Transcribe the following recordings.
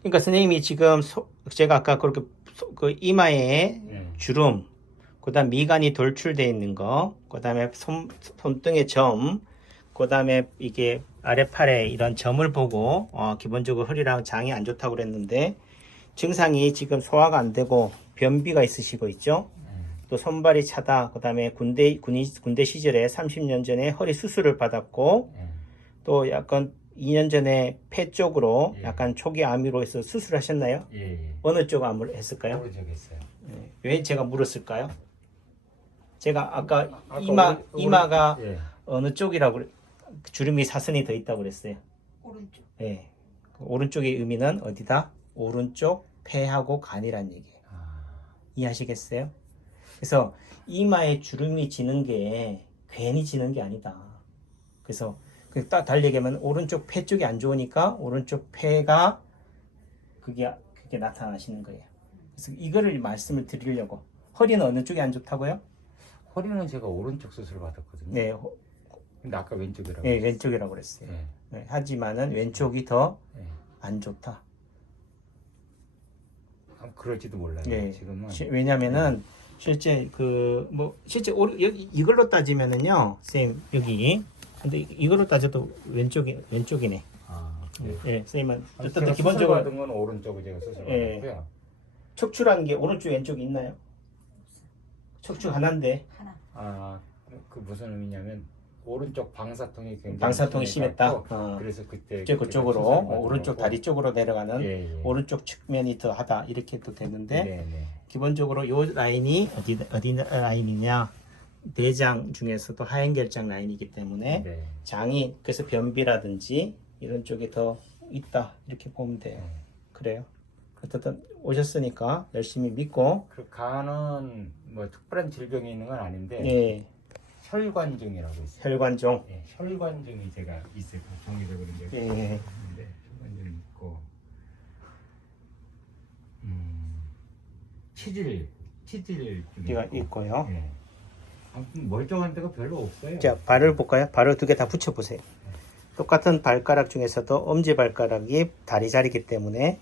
그러니까 선생님이 지금 소- 제가 아까 그렇게 소- 그 이마에 예. 주름, 그다음 미간이 돌출돼 있는 거, 그다음에 손 손등의 점, 그다음에 이게 아래팔에 이런 점을 보고 어, 기본적으로 허리랑 장이 안 좋다고 그랬는데 증상이 지금 소화가 안 되고 변비가 있으시고 있죠. 또 손발이 차다. 그다음에 군대 군인 군대 시절에 30년 전에 허리 수술을 받았고 예. 또 약간 2년 전에 폐 쪽으로 예. 약간 초기 암으로 해서 수술하셨나요? 예. 예. 어느 쪽 암을 했을까요? 오른 적 있어요. 네. 왜 제가 물었을까요? 제가 아까 아까 이마 오른- 오른- 이마가 예. 어느 쪽이라고 그래- 주름이 사선이 더 있다고 그랬어요. 오른쪽. 예. 그 오른쪽의 의미는 어디다? 오른쪽 폐하고 간이란 얘기예요. 아, 이해하시겠어요? 그래서 이마에 주름이 지는 게 괜히 지는 게 아니다. 그래서 그딱 달리기하면 오른쪽 폐 쪽이 안 좋으니까 오른쪽 폐가 그게 그게 나타나시는 거예요. 그래서 이거를 말씀을 드리려고 허리는 어느 쪽이 안 좋다고요? 허리는 제가 오른쪽 수술 받았거든요. 네, 호- 근데 아까 왼쪽이라고. 네. 왼쪽이라고 그랬어요. 예. 네, 하지만은 왼쪽이 더안 예. 좋다. 아, 그럴지도 몰라요. 예. 지금은. 시- 왜냐면은 실제 그 뭐 실제 오, 여기 이걸로 따지면은요, 쌤 여기 근데 이걸로 따져도 왼쪽이 왼쪽이네. 아, 예? 예 아니, 어쨌든 기본적으로 받은 건 오른쪽을 제가 수술 예. 받았고요. 척추라는 게 오른쪽 왼쪽이 있나요? 척추 하나인데 하나. 아, 그 무슨 의미냐면 오른쪽 방사통이 굉장히 방사통이 심했다. 심해갖고 어. 그래서 그때 이제 그쪽으로 수술 어, 받은 오른쪽 거고. 다리 쪽으로 내려가는 예, 예. 오른쪽 측면이 더 하다 이렇게 도 되는데 네, 네. 기본적으로 요 라인이 어디 어디 라인이냐 대장 중에서도 하행결장 라인이기 때문에 네. 장이 그래서 변비라든지 이런 쪽이 더 있다 이렇게 보면 돼요. 네. 그래요. 어쨌든 오셨으니까 열심히 믿고 그 간은 뭐 특별한 질병이 있는 건 아닌데 예 혈관증이라고 있어요. 혈관종 예, 혈관증이 제가 있어요. 종이적으로 이제 예 있는데 혈관증이 있고 음, 치질 여기가 있고. 있고요. 예. 멀쩡한 데가 별로 없어요. 자 발을 볼까요? 발을 두 개 다 붙여 보세요. 똑같은 발가락 중에서도 엄지 발가락이 다리 자리기 때문에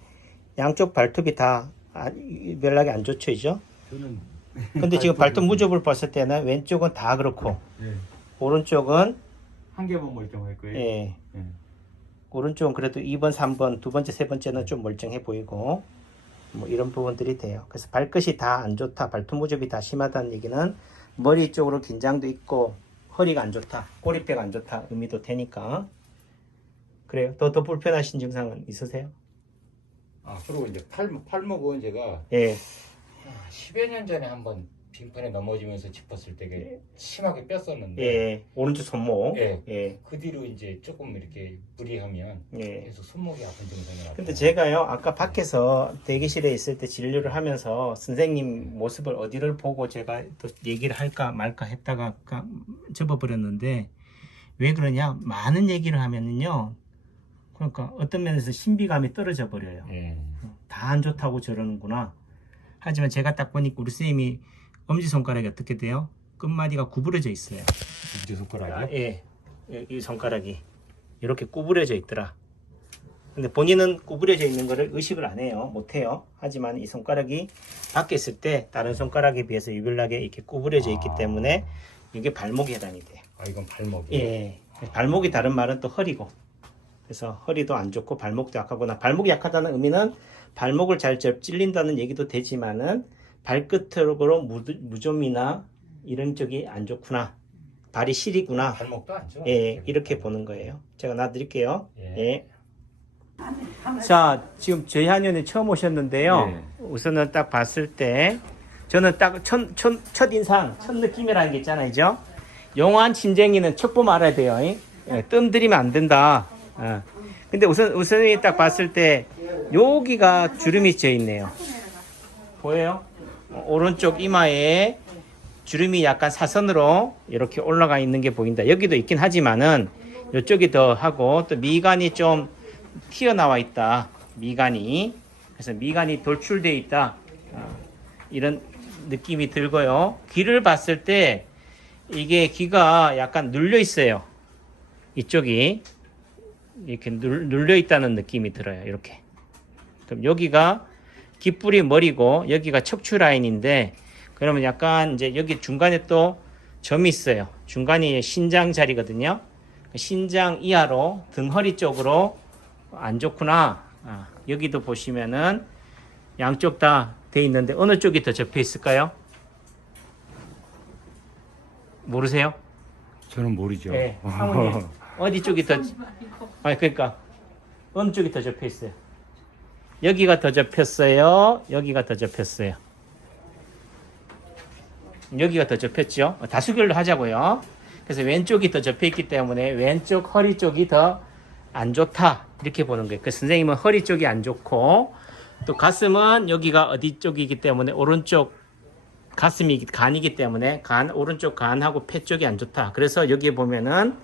양쪽 발톱이 다 아, 연락이 안 좋죠, 이죠? 저는 근데 지금 발톱 무접을 봤을 때는 왼쪽은 다 그렇고 예. 오른쪽은 한 개만 멀쩡할 거예요. 예 예. 오른쪽은 그래도 2번, 3번, 두 번째, 세 번째는 좀 멀쩡해 보이고 뭐 이런 부분들이 돼요. 그래서 발끝이 다 안 좋다, 발톱 무접이 다 심하다는 얘기는 머리 쪽으로 긴장도 있고 허리가 안 좋다, 꼬리뼈가 안 좋다 의미도 되니까 그래요. 더 더 불편하신 증상은 있으세요? 아 그리고 이제 팔 팔목은 제가 예, 10여 년 전에 한번 빙판에 넘어지면서 짚었을 때그 심하게 뺐었는데 예, 오른쪽 손목, 예. 예, 그 뒤로 이제 조금 이렇게 무리하면 예. 계속 손목이 아픈 증상이 나타나요. 근데 제가요 아까 밖에서 대기실에 있을 때 진료를 하면서 선생님 모습을 어디를 보고 제가 또 얘기를 할까 말까 했다가 아까 접어버렸는데 왜 그러냐 많은 얘기를 하면은요 그러니까 어떤 면에서 신비감이 떨어져 버려요 예. 다 안 좋다고 저러는구나 하지만 제가 딱 보니까 우리 선생님이 엄지손가락이 어떻게 돼요? 끝마디가 구부러져 있어요 엄지 아, 손가락이 예. 이- 이 손가락이 이렇게 구부려져 있더라. 근데 본인은 구부려져 있는 거를 의식을 안 해요. 못 해요. 하지만 이 손가락이 밖에 있을 때 다른 손가락에 비해서 유별나게 이렇게 구부려져 있기 아. 때문에 이게 발목에 해당이 돼요. 아 이건 발목이. 예. 발목이 다른 말은 또 허리고. 그래서 허리도 안 좋고 발목도 약하구나. 발목이 약하다는 의미는 발목을 잘 접- 찔린다는 얘기도 되지만은 발끝으로 무, 무좀이나 이런 쪽이 안 좋구나. 발이 시리구나. 발목도 안 좋아. 예, 이렇게 보는 거예요. 제가 놔드릴게요. 예. 예. 자, 지금 저희 한의원에 처음 오셨는데요. 예. 우선은 딱 봤을 때, 저는 딱 첫, 첫, 첫 인상, 첫 느낌이라는 게 있잖아요. 죠 용한 침쟁이는 척 보면 알아야 돼요. 이? 예, 뜸 들이면 안 된다. 어. 근데 우선, 우선이 딱 봤을 때, 여기가 주름이 져 있네요. 보여요? 어, 오른쪽 이마에 주름이 약간 사선으로 이렇게 올라가 있는 게 보인다. 여기도 있긴 하지만은 이쪽이 더 하고 또 미간이 좀 튀어나와 있다. 미간이. 그래서 미간이 돌출되어 있다. 어, 이런 느낌이 들고요. 귀를 봤을 때 이게 귀가 약간 눌려 있어요. 이쪽이 이렇게 눌, 눌려 있다는 느낌이 들어요. 이렇게. 그럼 여기가 깃불이 머리고 여기가 척추 라인인데 그러면 약간 이제 여기 중간에 또 점이 있어요. 중간이 신장 자리거든요. 신장 이하로 등 허리 쪽으로 안 좋구나. 아, 여기도 보시면은 양쪽 다 돼 있는데 어느 쪽이 더 접혀 있을까요? 모르세요? 저는 모르죠. 네, 사모님 어디 쪽이 더? 아니 그러니까 어느 쪽이 더 접혀 있어요? 여기가 더 접혔어요. 여기가 더 접혔어요. 여기가 더 접혔죠. 다수결로 하자고요. 그래서 왼쪽이 더 접혀 있기 때문에 왼쪽 허리 쪽이 더 안 좋다 이렇게 보는 거예요. 그 선생님은 허리 쪽이 안 좋고 또 가슴은 여기가 어디 쪽이기 때문에 오른쪽 가슴이 간이기 때문에 간 오른쪽 간하고 폐 쪽이 안 좋다. 그래서 여기 보면은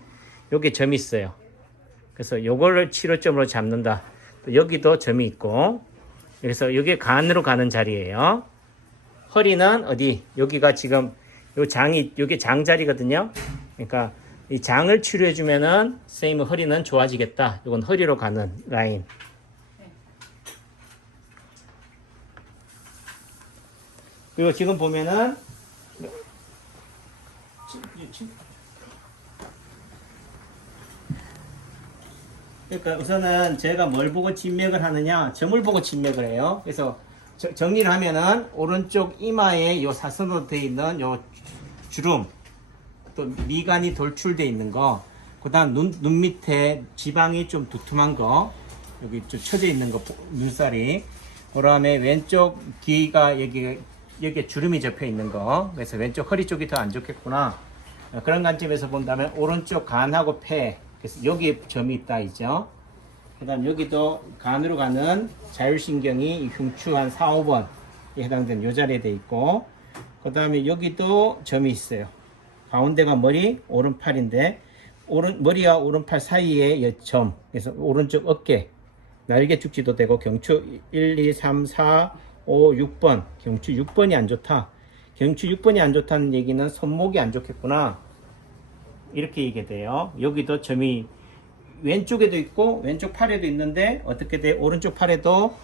여기 점이 있어요. 그래서 요거를 치료점으로 잡는다. 또 여기도 점이 있고 그래서 여기 간으로 가는 자리예요. 허리는 어디? 여기가 지금 요 장이 여기 장 자리거든요. 그러니까 이 장을 치료해 주면은 선생님 허리는 좋아지겠다. 이건 허리로 가는 라인. 그리고 지금 보면은 그러니까 우선은 제가 뭘 보고 진맥을 하느냐 점을 보고 진맥을 해요. 그래서 저- 정리를 하면은 오른쪽 이마에 요 사선으로 되어 있는 요 주름 또 미간이 돌출돼 있는 거 그 다음 눈, 눈 밑에 지방이 좀 두툼한 거 여기 좀 쳐져 있는 거 눈살이. 그 다음에 왼쪽 귀가 여기 여기에 주름이 접혀 있는 거. 그래서 왼쪽 허리 쪽이 더 안 좋겠구나. 어, 그런 관점에서 본다면 오른쪽 간하고 폐 그래서 여기 점이 있다 있죠. 그 다음 여기도 간으로 가는 자율신경이 이 흉추 한 4, 5번에 해당되는 요 자리에 돼 있고 그 다음에 여기도 점이 있어요. 가운데가 머리 오른팔인데 오른 머리와 오른팔 사이에 이점 그래서 오른쪽 어깨 날개 축지도 되고 경추 1, 2, 3, 4, 5, 6번 경추 6번이 안 좋다. 경추 6번이 안 좋다는 얘기는 손목이 안 좋겠구나 이렇게 얘기 돼요 여기도 점이 왼쪽에도 있고 왼쪽 팔에도 있는데 어떻게 돼 오른쪽 팔에도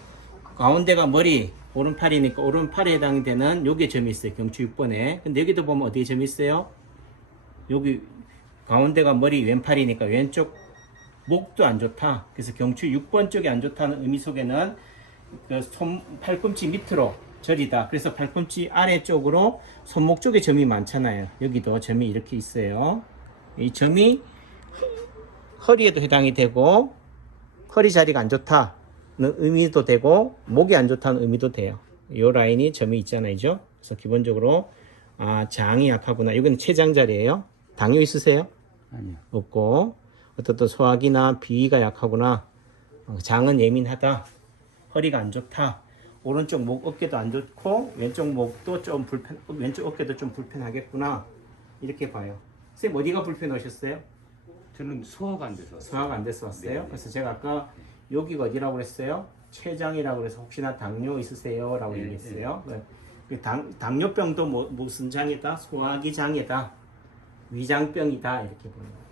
가운데가 머리 오른팔이니까 오른팔에 해당이 되는 여기에 점이 있어요 경추 6번에 근데 여기도 보면 어디에 점이 있어요 여기 가운데가 머리 왼팔이니까 왼쪽 목도 안 좋다. 그래서 경추 6번 쪽이 안 좋다는 의미 속에는 그 손, 팔꿈치 밑으로 절이다. 그래서 팔꿈치 아래쪽으로 손목 쪽에 점이 많잖아요. 여기도 점이 이렇게 있어요. 이 점이 허리에도 해당이 되고 허리 자리가 안 좋다는 의미도 되고 목이 안 좋다는 의미도 돼요. 이 라인이 점이 있잖아요. 그래서 기본적으로 아, 장이 약하구나. 이건 췌장 자리예요. 당뇨 있으세요? 아니요. 없고 어떤 또 소화기나 비위가 약하구나 어, 장은 예민하다 허리가 안 좋다 오른쪽 목 어깨도 안 좋고 왼쪽 목도 좀 불편 왼쪽 어깨도 좀 불편하겠구나 이렇게 봐요 선생님 어디가 불편하셨어요? 저는 소화가 안 돼서 소화가 안 돼서 왔어요 네. 그래서 제가 아까 여기가 어디라고 그랬어요? 췌장이라고 그래서 혹시나 당뇨 있으세요? 라고 네, 얘기했어요 그 당, 당뇨병도 뭐, 무슨 장이다? 소화기 장이다 위장병이다 이렇게 보는 거예요.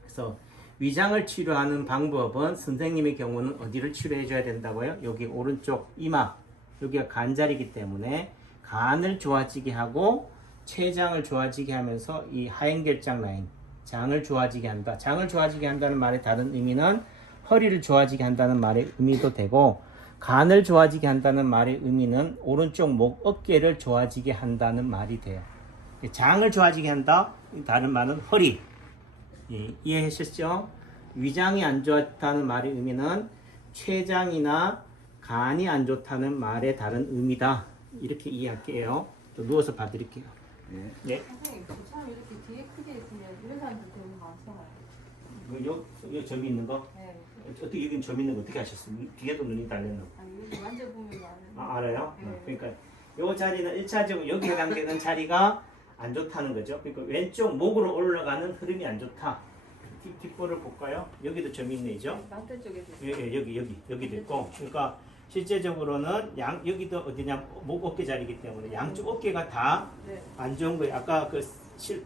그래서 위장을 치료하는 방법은 선생님의 경우는 어디를 치료해 줘야 된다고요? 여기 오른쪽 이마 여기가 간자리이기 때문에 간을 좋아지게 하고 췌장을 좋아지게 하면서 이 하행결장 라인 장을 좋아지게 한다. 장을 좋아지게 한다는 말의 다른 의미는 허리를 좋아지게 한다는 말의 의미도 되고 간을 좋아지게 한다는 말의 의미는 오른쪽 목 어깨를 좋아지게 한다는 말이 돼요. 장을 좋아지게 한다. 다른 말은 허리. 예, 이해하셨죠? 위장이 안 좋다는 말의 의미는 췌장이나 간이 안 좋다는 말의 다른 의미다. 이렇게 이해할게요. 또 누워서 봐드릴게요. 네. 네. 선생님, 저처럼 이렇게 뒤에 크게 있으면 이런 사람들 되게 많잖아요. 그 점이 있는 거? 네. 어떻게 여기 점 있는 거 어떻게 하셨어요? 뒤에도 눈이 달렸나? 아니, 이렇게 만져보면. 아, 알아요? 네. 그러니까 요 자리는 1차적으로 여기 해당되는 자리가 안 좋다는 거죠. 그러니까 왼쪽 목으로 올라가는 흐름이 안 좋다. 뒷, 뒷볼을 볼까요? 여기도 점이 있네죠. 남편 쪽에도 예, 예, 여기 여기 여기도 있고 그러니까 실제적으로는 양 여기도 어디냐 목 어깨 자리이기 때문에 양쪽 어깨가 다안 네. 좋은 거예요. 아까 그실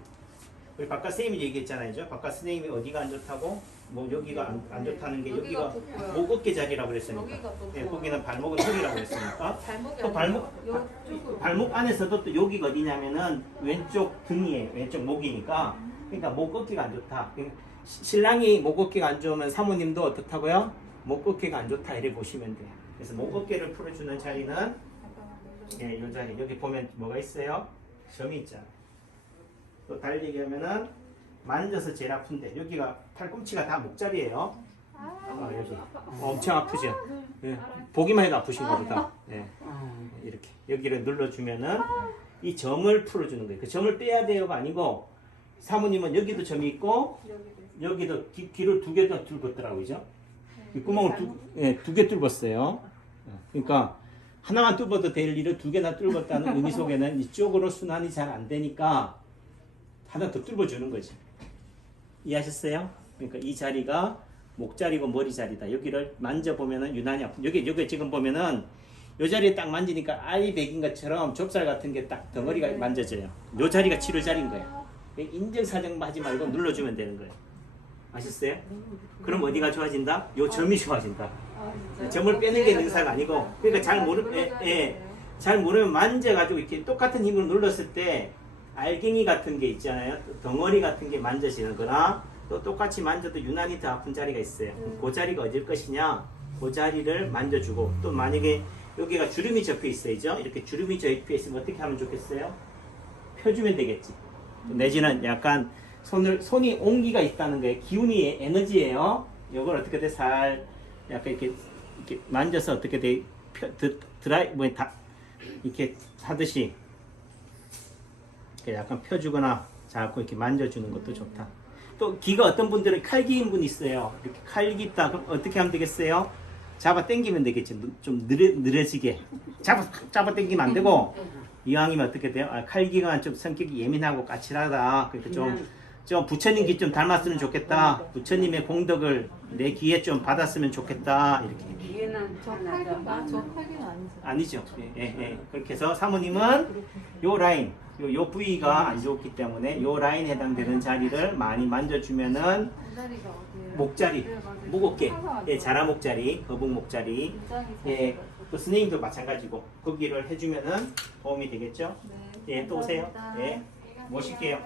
우리 바깥 선생님이 얘기했잖아요. 바깥 선생님이 어디가 안 좋다고 뭐 여기가 안, 안 좋다는 게 여기가 여기가 돋고요. 목 어깨 자리라고 그랬으니까. 여기가 돋고. 예, 거기는 발목은 턱이라고 그랬으니까. 발목이 또 발목- 아니라 이쪽으로. 발목 안에서도 또 여기가 어디냐면은 왼쪽 등이에요. 왼쪽 목이니까. 그러니까 목 어깨가 안 좋다. 그러니까 시- 신랑이 목 어깨가 안 좋으면 사모님도 어떻다고요? 목 어깨가 안 좋다 이렇게 보시면 돼요. 그래서 목 어깨를 풀어주는 자리는 예, 요 자리 여기 보면 뭐가 있어요? 점이 있잖아요. 또 달리 얘기하면은 만져서 제일 아픈데 여기가 팔꿈치가 다 목자리예요. 아, 여기 엄청 아프죠. 예, 보기만 해도 아프신가 보다. 예, 이렇게 여기를 눌러주면은 이 점을 풀어주는 거예요. 그 점을 빼야 돼요가 아니고 사모님은 여기도 점이 있고 여기도 귀, 귀를 두 개도 뚫었더라고요, 그죠? 이 구멍을 두, 예, 두개 뚫었어요. 그러니까 하나만 뚫어도 될 일을 두 개나 뚫었다는 의미 속에는 이쪽으로 순환이 잘 안 되니까 하나 더 뚫어주는 거지. 이해하셨어요? 그러니까 이 자리가 목자리고 머리 자리다. 여기를 만져보면은 유난히 아픈. 여기 여기 지금 보면은 요 자리에 딱 만지니까 아이 백인 것처럼 좁쌀 같은 게 딱 덩어리가 만져져요. 요 자리가 치료 자리인 거예요. 인증사정 하지 말고 눌러주면 되는 거예요. 아셨어요? 그럼 어디가 좋아진다? 요 점이 좋아진다. 점을 빼는 게 능사가 아니고 그러니까 잘 모르 예, 예. 잘 모르면 만져가지고 이렇게 똑같은 힘을 눌렀을 때 알갱이 같은 게 있잖아요. 또 덩어리 같은 게 만져지는 거나 또 똑같이 만져도 유난히 더 아픈 자리가 있어요. 그 자리가 어딜 것이냐? 그 자리를 만져주고 또 만약에 여기가 주름이 접혀 있어야죠. 이렇게 주름이 접혀 있으면 어떻게 하면 좋겠어요? 펴주면 되겠지. 내지는 약간 손을 손이 온기가 있다는 거예요. 기운이 에너지예요. 이걸 어떻게 돼? 살 약간 이렇게 이렇게 만져서 어떻게 돼? 드, 드라이 뭐 다 이렇게 하듯이 이렇게 약간 펴주거나 자꾸 이렇게 만져주는 것도 좋다. 또 기가 어떤 분들은 칼기인 분 있어요. 이렇게 칼기 있다. 그럼 어떻게 하면 되겠어요? 잡아 당기면 되겠지. 누- 좀 느려, 느려지게. 잡아, 잡아 당기면 안 되고, 이왕이면 어떻게 돼요? 아, 칼기가 좀 성격이 예민하고 까칠하다. 그러니까 좀, 좀 부처님 기좀 닮았으면 좋겠다. 부처님의 공덕을 내 귀에 좀 받았으면 좋겠다. 이렇게. 얘는 저 팔기는 아니죠. 아니죠. 예, 예, 예. 그렇게 해서 사모님은 요 라인, 요, 요 부위가 안 좋기 때문에 요 라인 해당되는 자리를 많이 만져주면은 다리가 어디예요? 목자리, 네. 목어깨, 안 예. 자라 목자리, 거북 목자리, 굉장히 예, 잘또 스네임도 마찬가지고 거기를 해주면은 도움이 되겠죠. 네. 예, 또 오세요. 감사합니다. 예, 모실게요.